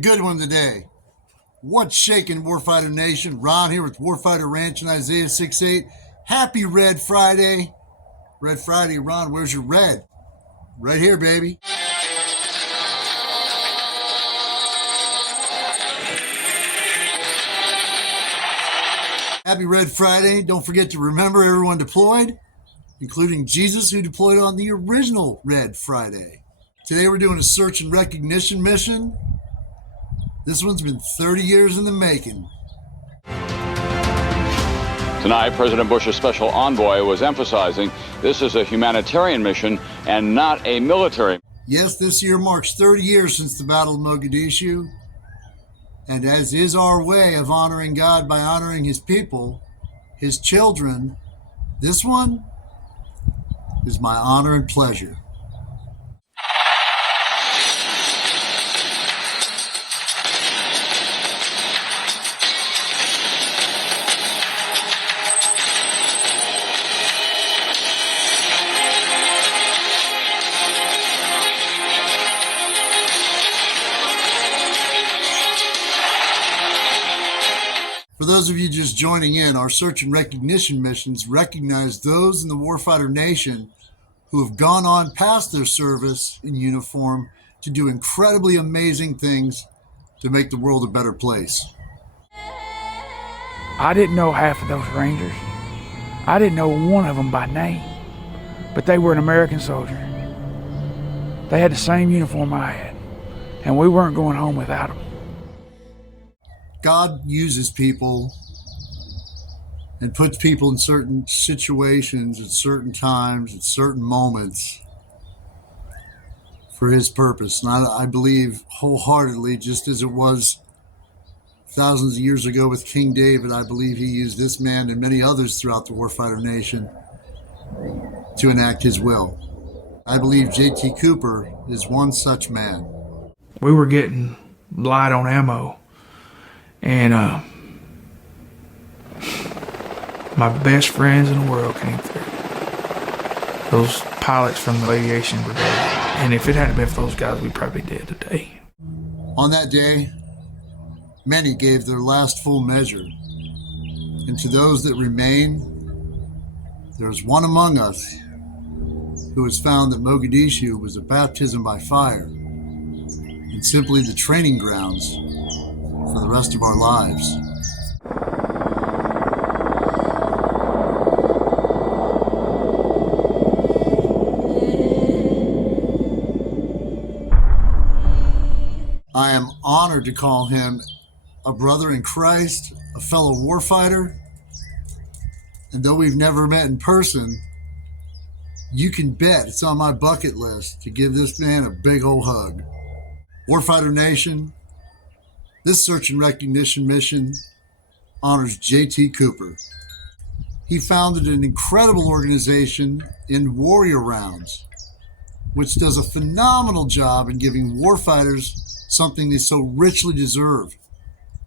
good one today. What's shaking, Warfighter Nation? Ron here with Warfighter Ranch and Isaiah 6:8. Happy Red Friday. Red Friday, Ron, where's your red? Right here, baby. Happy Red Friday. Don't forget to remember everyone deployed, including Jesus, who deployed on the original Red Friday. Today we're doing a search and recognition mission. This one's been 30 years in the making. Tonight, President Bush's special envoy was emphasizing this is a humanitarian mission and not a military. Yes, this year marks 30 years since the Battle of Mogadishu. And as is our way of honoring God by honoring his people, his children, this one is my honor and pleasure. For those of you just joining in, our search and recognition missions recognize those in the Warfighter Nation who have gone on past their service in uniform to do incredibly amazing things to make the world a better place. I didn't know half of those Rangers. I didn't know one of them by name, but they were an American soldier. They had the same uniform I had, and we weren't going home without them. God uses people and puts people in certain situations at certain times, at certain moments for his purpose. And I believe wholeheartedly, just as it was thousands of years ago with King David, I believe he used this man and many others throughout the Warfighter Nation to enact his will. I believe J.T. Cooper is one such man. We were getting light on ammo. And my best friends in the world came through. Those pilots from the aviation brigade. And if it hadn't been for those guys, we'd probably be dead today. On that day, many gave their last full measure. And to those that remain, there is one among us who has found that Mogadishu was a baptism by fire and simply the training grounds for the rest of our lives. I am honored to call him a brother in Christ, a fellow warfighter, and though we've never met in person, you can bet it's on my bucket list to give this man a big old hug. Warfighter Nation, this search and recognition mission honors J.T. Cooper. He founded an incredible organization in Warrior Rounds, which does a phenomenal job in giving warfighters something they so richly deserve,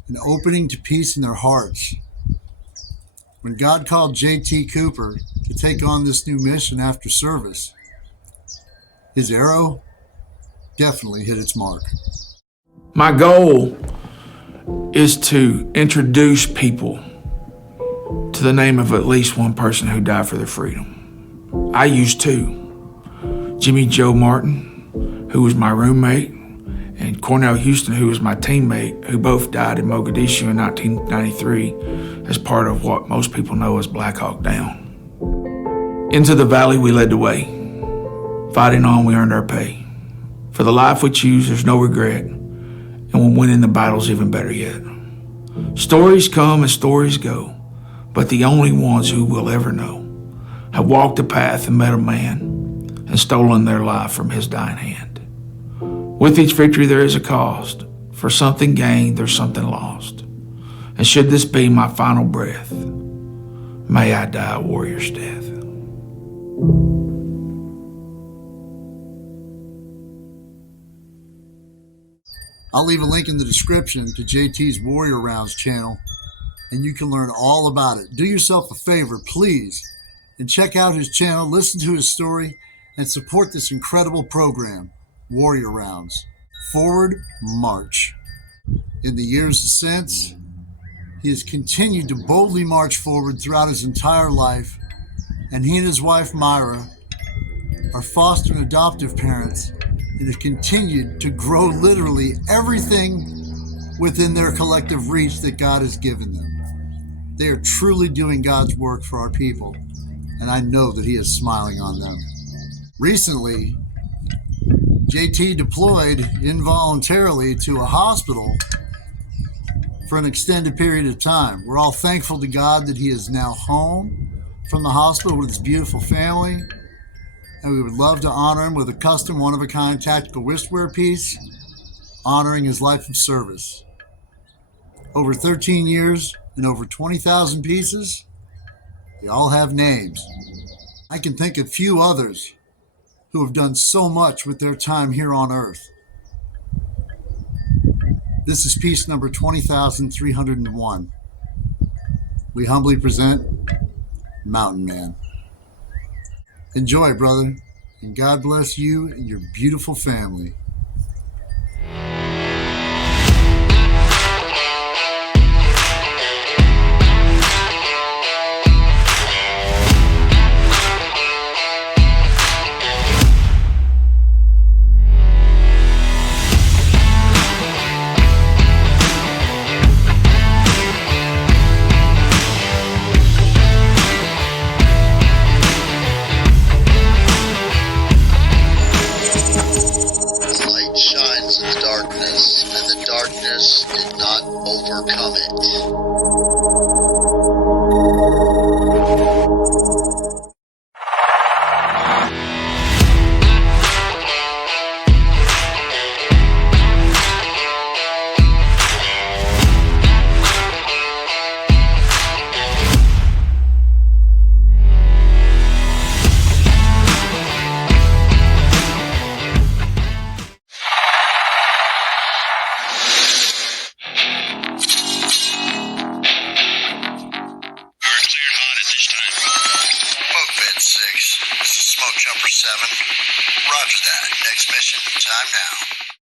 an opening to peace in their hearts. When God called J.T. Cooper to take on this new mission after service, his arrow definitely hit its mark. My goal is to introduce people to the name of at least one person who died for their freedom. I used two. Jimmy Joe Martin, who was my roommate, and Cornell Houston, who was my teammate, who both died in Mogadishu in 1993 as part of what most people know as Black Hawk Down. Into the valley we led the way. Fighting on, we earned our pay. For the life we choose, there's no regret. And when winning the battle's even better yet. Stories come and stories go, but the only ones who will ever know have walked the path and met a man and stolen their life from his dying hand. With each victory there is a cost. For something gained, there's something lost. And should this be my final breath, may I die a warrior's death. I'll leave a link in the description to JT's Warrior Rounds channel, and you can learn all about it. Do yourself a favor, please, and check out his channel, listen to his story, and support this incredible program, Warrior Rounds. Forward march. In the years since, he has continued to boldly march forward throughout his entire life, and he and his wife Myra are foster and adoptive parents and have continued to grow literally everything within their collective reach that God has given them. They are truly doing God's work for our people, and I know that he is smiling on them. Recently, JT deployed involuntarily to a hospital for an extended period of time. We're all thankful to God that he is now home from the hospital with his beautiful family, and we would love to honor him with a custom one-of-a-kind tactical wristwear piece, honoring his life of service. Over 13 years and over 20,000 pieces, they all have names. I can think of few others who have done so much with their time here on Earth. This is piece number 20,301. We humbly present Mountain Man. Enjoy, brother, and God bless you and your beautiful family. Shines in the darkness, and the darkness did not overcome it. Bed 6. This is Smoke Jumper 7. Roger that. Next mission. Time now.